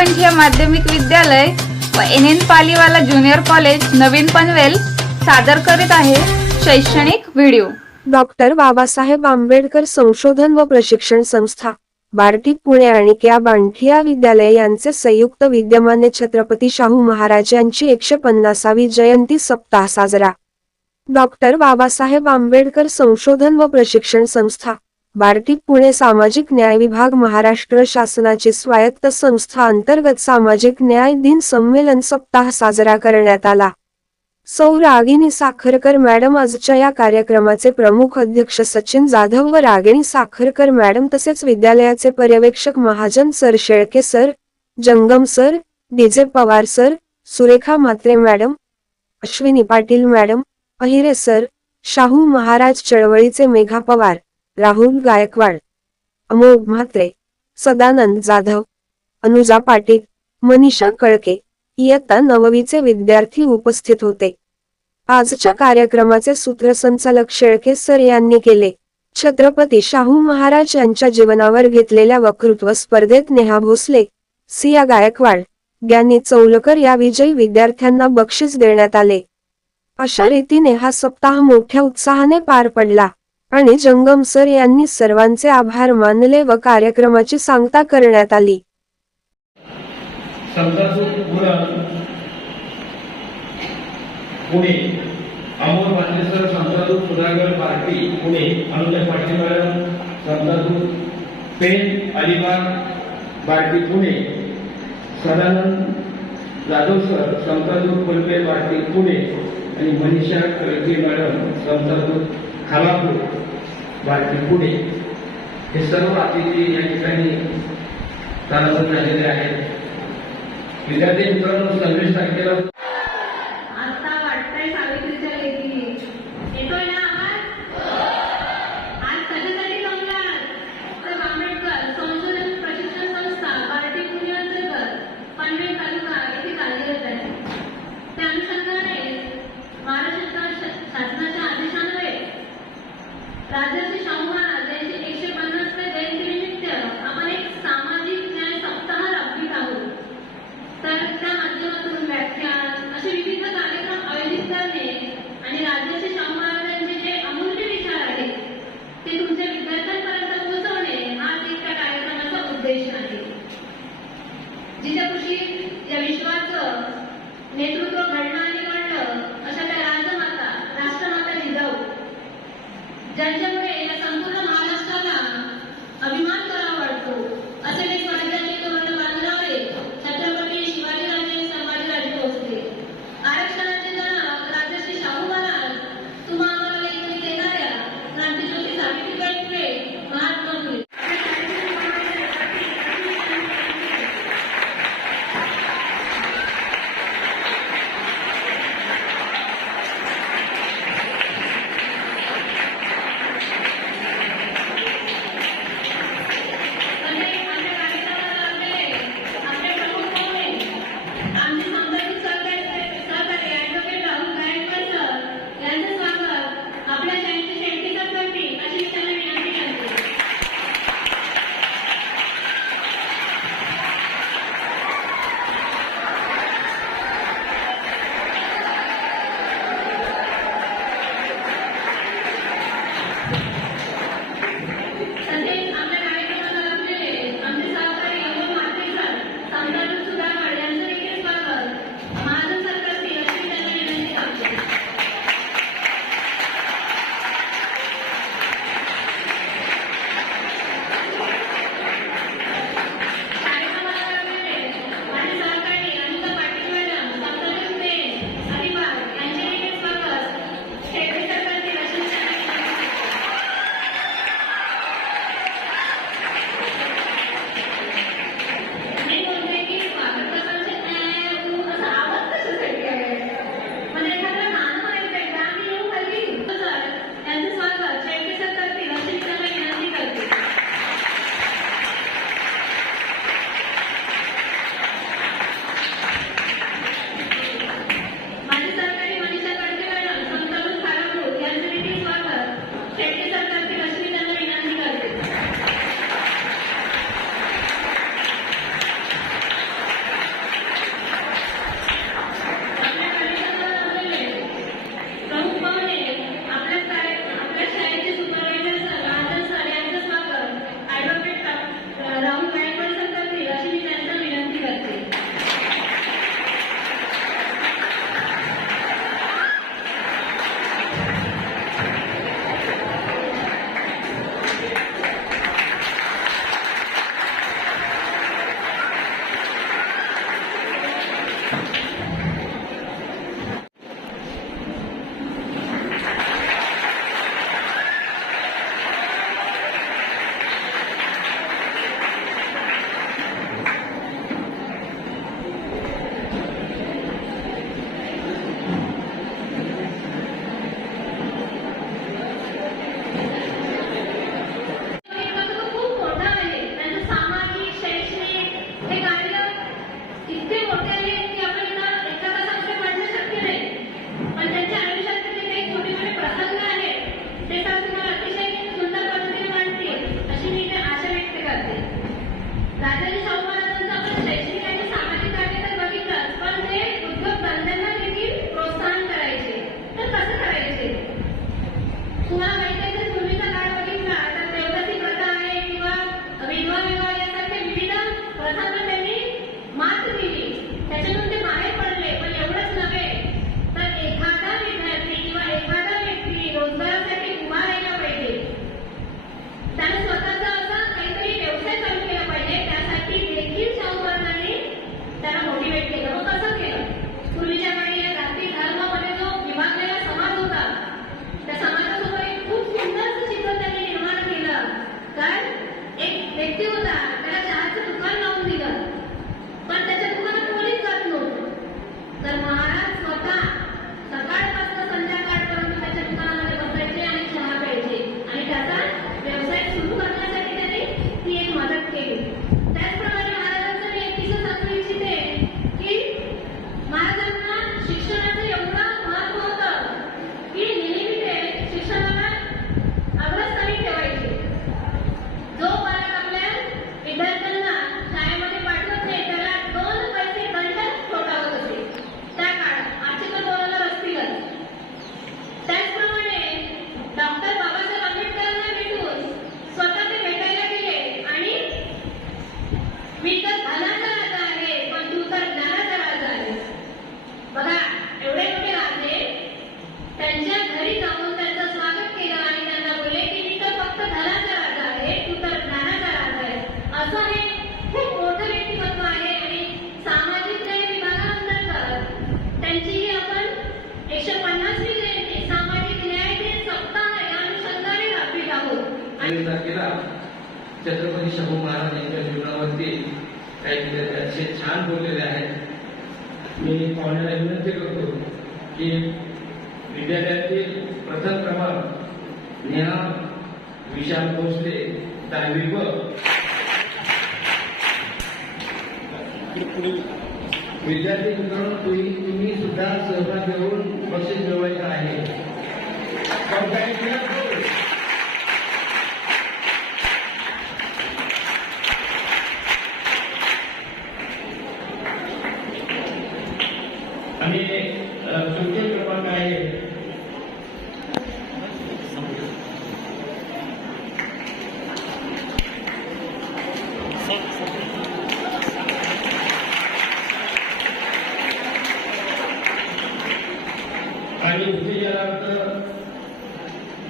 बंठिया माध्यमिक विद्यालय व N N Paliwala junior college नवीन पनवेल सादर करीत आहे शैक्षणिक व्हिडिओ. डॉक्टर बाबासाहेब आंबेडकर संशोधन व प्रशिक्षण संस्था बार्टी पुणे आणि क्या बांठिया विद्यालय यांचे संयुक्त विद्यमाने छत्रपती शाहू महाराज यांची एकशे पन्नासावी जयंती सप्ताह साजरा. डॉक्टर बाबासाहेब आंबेडकर संशोधन व प्रशिक्षण संस्था बार्टी पुणे सामाजिक न्याय विभाग महाराष्ट्र शासनाची स्वायत्त संस्था अंतर्गत सामाजिक न्याय दिन संमेलन सप्ताह साजरा करण्यात आला. सौ रागिनी साखरकर मॅडम आजच्या या कार्यक्रमाचे प्रमुख अध्यक्ष सचिन जाधव व रागिणी साखरकर मॅडम तसेच विद्यालयाचे पर्यवेक्षक Mahajan sir Shelke sir Jangam sir DJ Pawar sir Surekha Mhatre madam Ashwini Patil madam Ahire sir Shahu Maharaj चळवळीचे मेघा पवार राहुल गायकवाड अमोघ म्हात्रे सदानंद जाधव अनुजा पाटील मनीषा कळके इयत्ता नववीचे विद्यार्थी उपस्थित होते. आजच्या कार्यक्रमाचे सूत्रसंचालक शेळके सर यांनी केले. छत्रपती शाहू महाराज यांच्या जीवनावर घेतलेल्या वक्तृत्व स्पर्धेत नेहा भोसले सिया गायकवाड ज्ञानी चौलकर या विजयी विद्यार्थ्यांना बक्षीस देण्यात आले. अशा रीतीने हा सप्ताह मोठ्या उत्साहाने पार पडला. आणि जंगम सर यांनी सर्वांचे आभार मानले व कार्यक्रमाची सांगता करण्यात आली. पुणे. अमोल पाटीलसर संतादूत सुधाकर पार्टी पुणे. अनुजय पाटील मॅडम संतादूत पेन अलिबाग पार्टी पुणे. सदानंद जाधव सर संतादूत फुलपे पार्टी पुणे. आणि मनीषा कळके मॅडम संतादूत खालापूर पार्टी पुणे हे सर्व अतिथी या ठिकाणी स्थानापन्न झालेले आहेत. विद्यार्थी मित्रांनो सव्वीस तारखेला छत्रपती शाहू महाराज यांच्या जीवनावरती काही विद्यार्थी अतिशय छान बोललेले आहेत. मी पाहुण्याला विनंती करतो की विद्यालयातील प्रथम क्रमांक नेहा विशाल भोसले दहावी व विद्यार्थी मित्रांनो तुम्ही तुम्ही सुद्धा सहभाग घेऊन बक्षीस मिळवायचं आहे. आणि अ, तृतीय क्रमांक आहे आणि उत्तेजनार्थ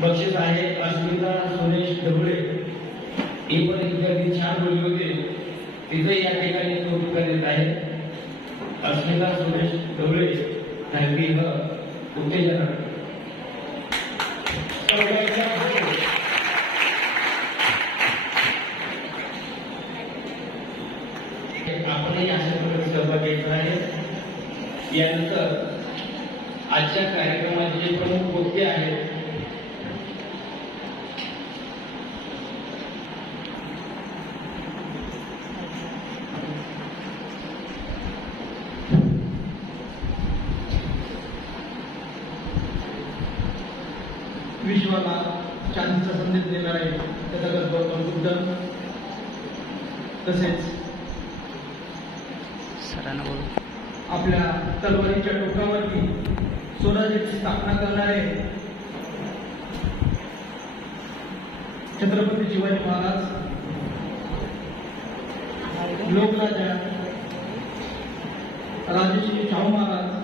बक्षीस आहे अस्मिता सुरेश ढवळे ही पण विद्यार्थी छान बोलली होते तिथे या ठिकाणी कौतुक करण्यात आहे अस्मिता सुरेश ढवळे दहावी ह उत्तेजनार्थ आपणही अशा प्रकारे सहभाग घ्यायचा आहे यानंतर आजच्या कार्यक्रमाचे जे प्रमुख वक्ते आहेत विश्वाला शांतीचा संदेश देणार आहे. गौतम बुद्ध तसेच महाराज. लोकराजा. राजेश्री शाहू महाराज.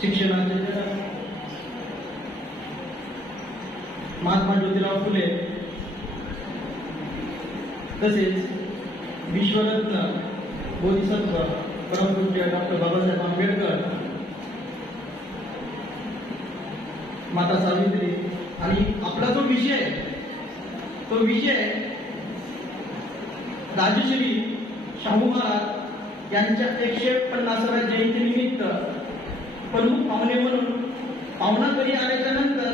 शिक्षणाचे महात्मा ज्योतिराव फुले. तसेच विश्वरत्न बोधिसत्व परमपूज्य डॉक्टर बाबासाहेब आंबेडकर माता सावित्री आणि आपला जो विषय आहे, तो विषय राजश्री शाहू महाराज यांच्या एकशे पन्नासाव्या जयंतीनिमित्त प्रमुख पाहुणे म्हणून पाहुणा घरी आल्याच्यानंतर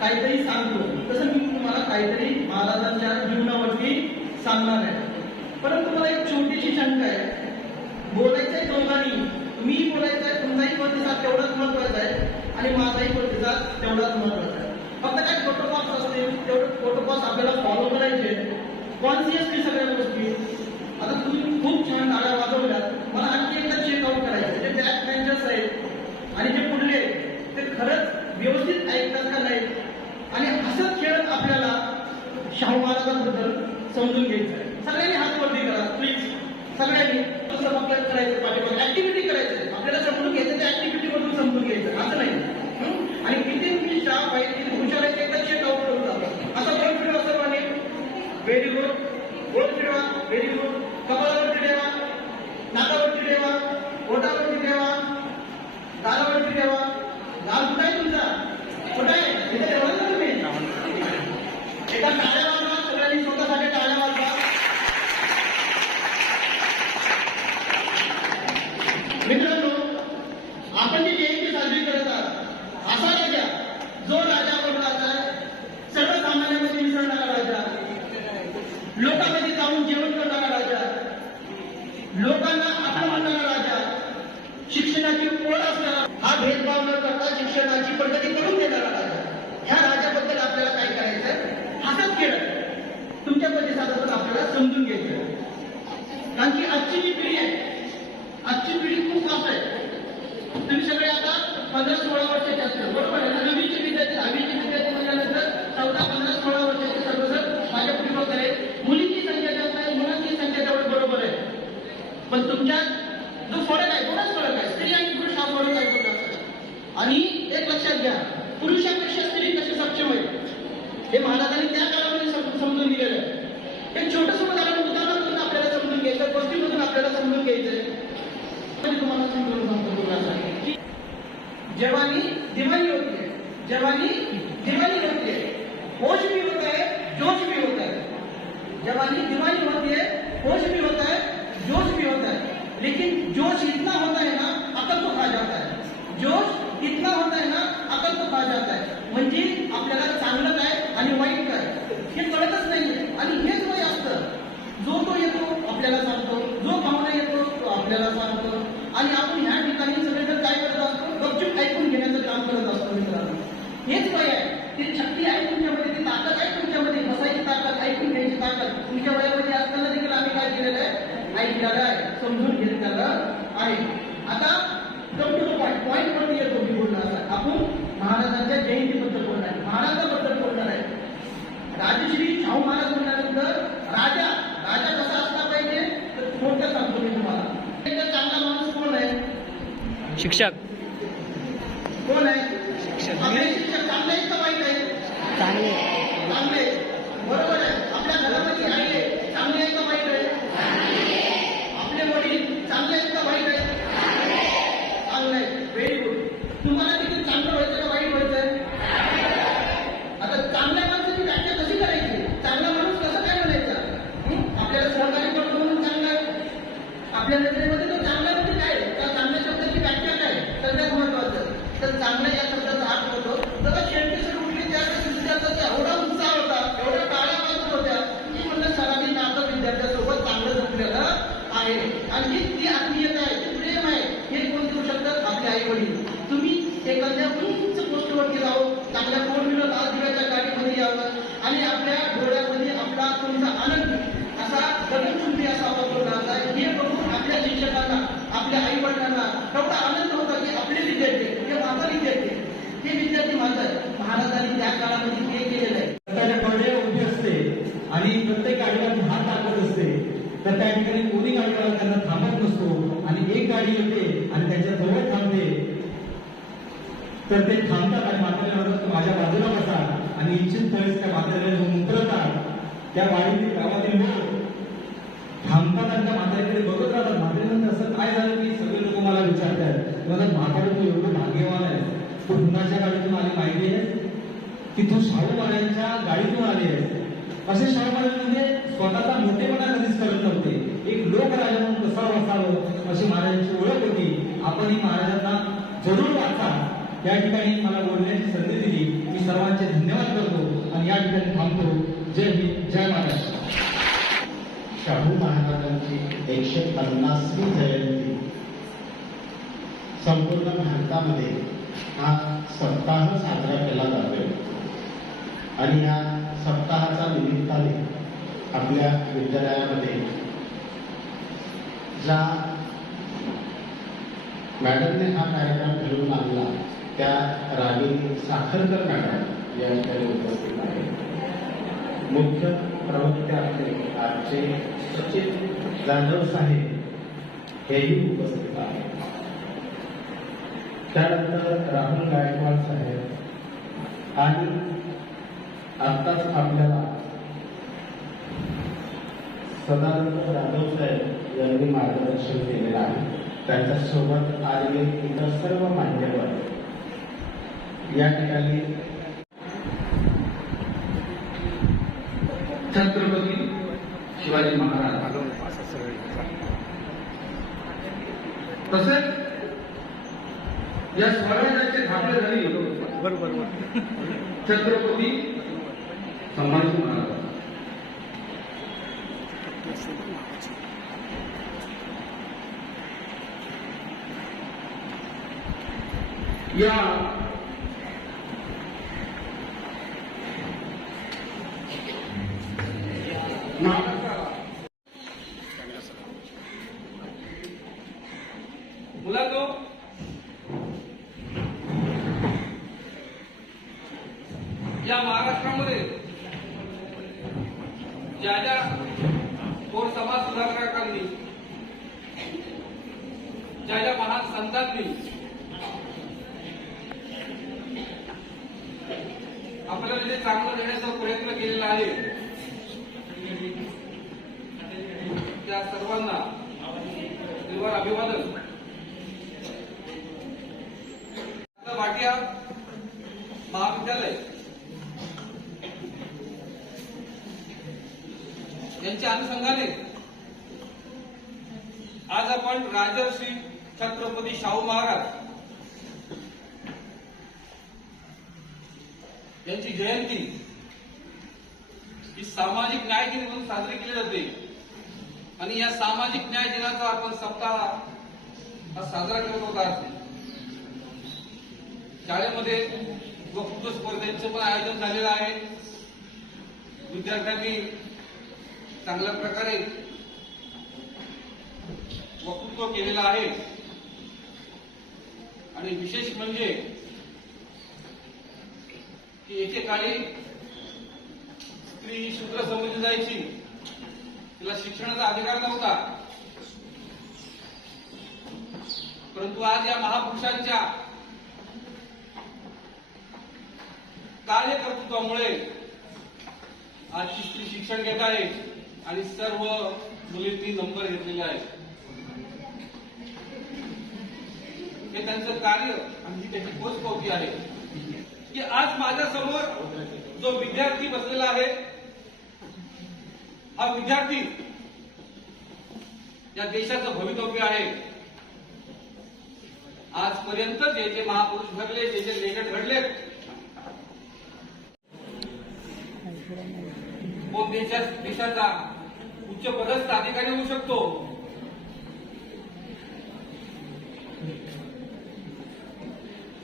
काहीतरी सांगतो. तसं मी तुम्हाला काहीतरी महाराजांच्या जीवनावरती सांगणार आहे. परंतु मला एक छोटीशी शंका आहे. बोलायचंय दोघांनी मी बोलायचंय तुमचाही प्रतिसाद तेवढाच महत्त्वाचा आहे आणि माझाही प्रतिसाद तेवढाच महत्त्वाचा आहे. फक्त काय प्रोटोकॉल्स असतील तेवढे प्रोटोकॉल्स आपल्याला फॉलो करायचे. कॉन्शियसली सगळ्या गोष्टी. आता तुम्ही खूप छान गाड्या वाजवल्यात. मला आणखी एकदा चेकआउट करायचं. जे बॅक बेंचर्स आहेत आणि जे पुढले ते खरंच व्यवस्थित ऐकतात का नाही? आणि असं खेळ आपल्याला शाहू महाराजांबद्दल समजून घ्यायचं आहे. सगळ्यांनी हात वरती करा प्लीज सगळ्यांनी. कसं आपल्याला करायचं पाठीमागे. ऍक्टिव्हिटी करायचं आपल्याला समजून घ्यायचं వెరీ గుడ్ आजची जी पिढी आहे आजची पिढी खूप फास्ट आहे. तुम्ही सगळे आता पंधरा सोळा वर्षाचे असतात बरोबर आहे ना? नवीनचे विद्यार्थी दहावीचे विद्यार्थी म्हणल्यानंतर चौदा पंधरा सोळा वर्षाचे सर्वजण माझ्या पूर्वक आहे मुलींची संख्या जास्त आहे मुलांची संख्या तेवढं बरोबर आहे. पण तुमच्या जो फरक आहे थोडाच फरक आहे स्त्री आणि पुरुष हा फरक आहे खूप जास्त आहे. आणि एक लक्षात घ्या पुरुषापेक्षा स्त्री कशी सक्षम आहे हे महाराजांनी त्या काळामध्ये सम- समजून दिलेलं आहे एक छोटंसं उदाहरण उदाहरणातून आपल्याला समजून घ्यायचं गोष्टीमधून आपल्याला समजून घ्यायचंय म्हणजे तुम्हाला समजून सांगतो मुलांना की जवानी दिवानी होती है जवानी दिवानी होती है होश भी होता है जोश भी होता है जवानी दीवानी होती है होश भी होता है जोश भी होता है। लेकिन जोश इतना होता है ना अकल तो खा जाता है जोश इतना होता है ना अकल तो खा जाता है म्हणजे आपल्याला चांगलं काय आणि वाईट काय हे कळतच नाहीये आणि हेच वय असतं जो तो येतो आपल्याला सांगतो जो पाहुणा येतो तो आपल्याला सांगतो आणि आपण ह्या ठिकाणी सगळेजण काय करत असतो गपचूप ऐकून घेण्याचं काम करत असतो मित्रांनो हेच वय आहे ती शक्ती आहे तुमच्यामध्ये ती ताकद आहे तुमच्यामध्ये बसायची ताकद ऐकून घ्यायची ताकद तुमच्या वयामध्ये असताना देखील आम्ही काय केलेलं आहे ऐकलेलं आहे समजून घेतलेलं आहे आता कम टू पॉईंट पॉईंट वरती येतो मी बोलणार आहे आपण महाराजांच्या जयंतीबद्दल बोलणार आहे महाराजांबद्दल बोलणार आहे राजश्री शाहू महाराज म्हटल्यानंतर राजा राजा कसा असला पाहिजे तर थोडक्यात सांगतो मी तुम्हाला एक चांगला माणूस कोण आहे शिक्षक. कोण आहे? आपले शिक्षक चांगले आहेत का वाईट आहे चांगले चांगले बरोबर आहे आपल्या घरामध्ये आई आहे चांगले आहे का वाईट आहे आपले वडील चांगले आहेत का वाईट आहे चांगले आहे व्हेरी गुड तुम्हाला देखील चांगलं व्हायचं का वाईट व्हायचं आता चांगल्या माणसाची व्याख्या कशी करायची चांगला माणूस कसं काय म्हणायचा हं? आपल्याला सहकार्य करतो म्हणून चांगला आहे. आपल्या नजरेमध्ये तो चांगला म्हणजे काय त्या चांगल्या शब्दाची व्याख्या काय सगळ्यात महत्वाचं तर चांगल्या या शब्दाचा अर्थ होतो तर शेवटी सर उठले त्या विद्यार्थ्याचा एवढा उत्साह होता एवढ्या काळ्या बाजू होत्या की म्हणलं सरांनी नातं विद्यार्थ्यासोबत चांगलं जपलेलं आहे आणि ही ती आत्मीयता आहे ती प्रेम आहे हे कोण देऊ शकतात आपले आई वडील तुम्ही एखाद्या उंच पोस्टवरती जाऊ चांगल्या फोर व्हीलर आज दिव्याच्या गाडीमध्ये यावं आणि आपल्या डोळ्यामध्ये आपला तुमचा आनंद असा गगनचुंबी असावा तो नाचा हे बघून आपल्या शिक्षकांना आपल्या आई वडिलांना एवढा आनंद होता की आपले विद्यार्थी हे माझा विद्यार्थी हे विद्यार्थी माझा आहे महाराजांनी त्या काळामध्ये हे केलेलं आहे त्याच्या कडे उभी असते आणि प्रत्येक गाडीला हात टाकत असते तर त्या ठिकाणी कोणी गाडीवाला त्यांना थांबत नसतो आणि एक गाडी येते आणि त्याच्याजवळ थांबते तर ते थांबतात आणि म्हातारे म्हणतात "तू माझ्या बाजूला बसा आणि इच्छित वेळेस त्या म्हाताऱ्याला घेऊन उतरतात त्या गाडीतील गावातील थांबता त्यांच्या आणि बघत राहतात. म्हातारे असं काय झालं की सगळे लोक मला विचारतात. म्हणतात म्हातारे तू एवढं भाग्यवान आहे. तू कुणाच्या गाडीतून आली माहिती आहे? की तू शाहू महाराजांच्या गाडीतून आली आहेस असे शाहू महाराज म्हणजे स्वतःचा मोठेपणा कधीच करत नव्हते. एक लोकराजा म्हणून कसा वाचावं अशी महाराजांची ओळख होती. आपणही महाराजांना जरूर वाचा. या ठिकाणी मला बोलण्याची संधी दिली. मी सर्वांचे धन्यवाद करतो आणि या ठिकाणी थांबतो. जय हिंद. जय महाराष्ट्र. शाहू महाराजांची एकशे पन्नासवी जयंती. संपूर्ण भारतामध्ये हा सप्ताह साजरा केला जातोय. आणि या सप्ताहाच्या निमित्ताने आपल्या विद्यालयामध्ये ज्या मॅडमने हा कार्यक्रम घडवून आणला त्या रागिनी साखरकर मॅडम या ठिकाणी उपस्थित आहेत. मुख्य प्रवक्ते आपले आजचे सचिन जाधव साहेब हेही उपस्थित आहेत. त्यानंतर राहुल गायकवाड साहेब आणि आत्ताच आपल्याला सदानंद जाधव साहेब यांनी मार्गदर्शन केलेलं आहे. त्यांच्यासोबत आलेले इतर सर्व मान्यवर या ठिकाणी छत्रपती शिवाजी महाराज. तसेच या स्वराज्याचे धापळे झाली बरोबर छत्रपती संभाजी महाराज. या ज्या ज्या थोर समाज सुधारकांनी ज्या ज्या महान संतांनी आपल्याला जे चांगलं देण्याचा प्रयत्न केलेला आहे त्या सर्वांना निर्वार अभिवादन. बाकी भाटिया महाविद्यालय यांच्या अनुषंगाने आज आपण राजर्षी छत्रपती शाहू महाराज यांची जयंती ही सामाजिक न्याय दिन म्हणून साजरी केली जाते. आणि या सामाजिक न्याय दिनाचा आपण सप्ताह हा साजरा करत होता शाळेमध्ये वक्तृत्व स्पर्धेचं पण आयोजन झालेलं आहे. विद्यार्थ्यांनी चांगल्या प्रकारे वक्तृत्व केलेलं आहे. आणि विशेष म्हणजे की एकेकाळी स्त्री ही शूद्र समजली जायची. तिला शिक्षणाचा अधिकार नव्हता. परंतु आज या महापुरुषांच्या कार्यकर्तृत्वामुळे आज ती स्त्री शिक्षण घेत आहे. आणि सर्व मुलींनी नंबर घेतलेले आहेत. हे त्यांचं कार्य आणि ही त्याची पोचपावती आहे. की आज माझ्यासमोर जो विद्यार्थी बसलेला आहे हा विद्यार्थी या देशाचं भवितव्य आहे. आजपर्यंत जे जे महापुरुष घडले जे जे लेखक घडलेत देशा देशाचा उच्च पदस्थ अधिकारी होऊ शकतो.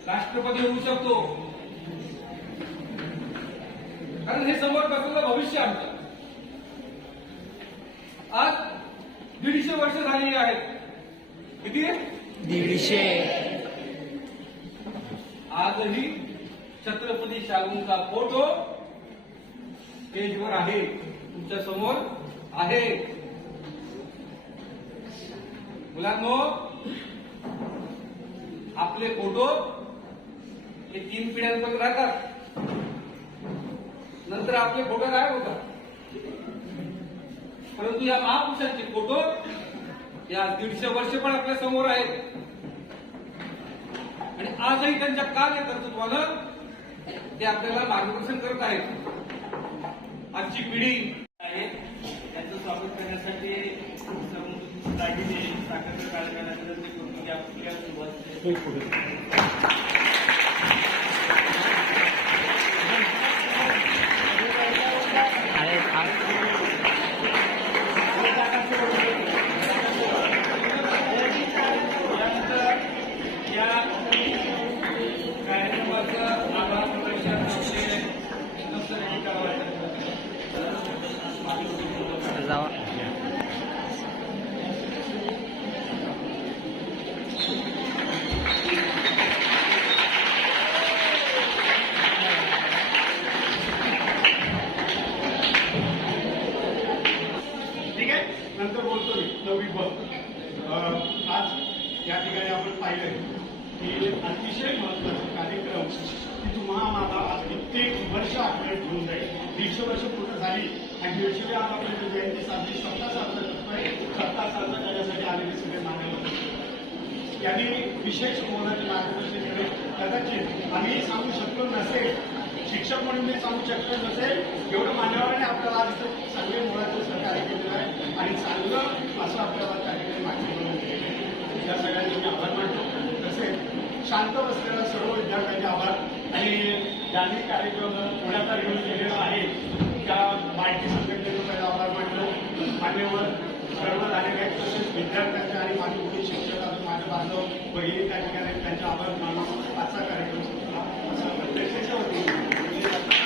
राष्ट्रपती होऊ शकतो. कारण हे समोर बसलेलं भविष्य आमचं. आज दीडशे वर्ष झालेली आहेत. किती? दीडशे. आजही छत्रपती शाहूंचा फोटो स्टेजवर आहे. तुमच्यासमोर आहे. मुलांनो आपले फोटो हे तीन पिढ्यांपर्यंत राहतात. नंतर आपले फोटो काय होतात. परंतु या महापुरुषांचे फोटो या दीडशे वर्ष पण आपल्यासमोर आहेत. आणि आजही त्यांच्या कार्यकर्तृत्वानं ते आपल्याला मार्गदर्शन करत आहेत. आजची पिढी आहे. त्यांचं स्वागत करण्यासाठी साखर कार्यक्रमाला ठिकाणी आपण पाहिलं की अतिशय महत्त्वाचा कार्यक्रम की तुम्हाला मला आज कित्येक वर्ष आपल्याला घेऊन जाईल. दीडशे वर्ष पूर्ण झाली. आणि दीडशे आज आपल्याला जयंती साजरी सत्ता साजरा करतोय. सत्ता साजरा करण्यासाठी आलेले सगळे मान्यवर यांनी विशेष मोलाचे मार्गदर्शन केले. कदाचित आम्ही सांगू शकलो नसेल. शिक्षक म्हणून मी सांगू शकलो नसेल. एवढं मान्यवराने आपल्याला आज इथं चांगले मोलाचे सहकार्य केलेलं आहे. आणि चांगलं असं आपल्याला त्या ठिकाणी माहिती या सगळ्यांनी मी आभार मानतो. तसेच शांत बसलेल्या सर्व विद्यार्थ्यांचे आभार. आणि ज्यांनी कार्यक्रम पुण्याचा घेऊन केलेला आहे त्या माहिती संघटनेचा पहिला आभार मानतो. मान्यवर सर्व झालेले आहेत तसेच विद्यार्थ्यांचे आणि माझे मुली शिक्षक अजून माझे बांधव बहिणी त्या ठिकाणी त्यांचे आभार मानून आजचा कार्यक्रम संपला. असं अध्यक्षाच्या वतीने.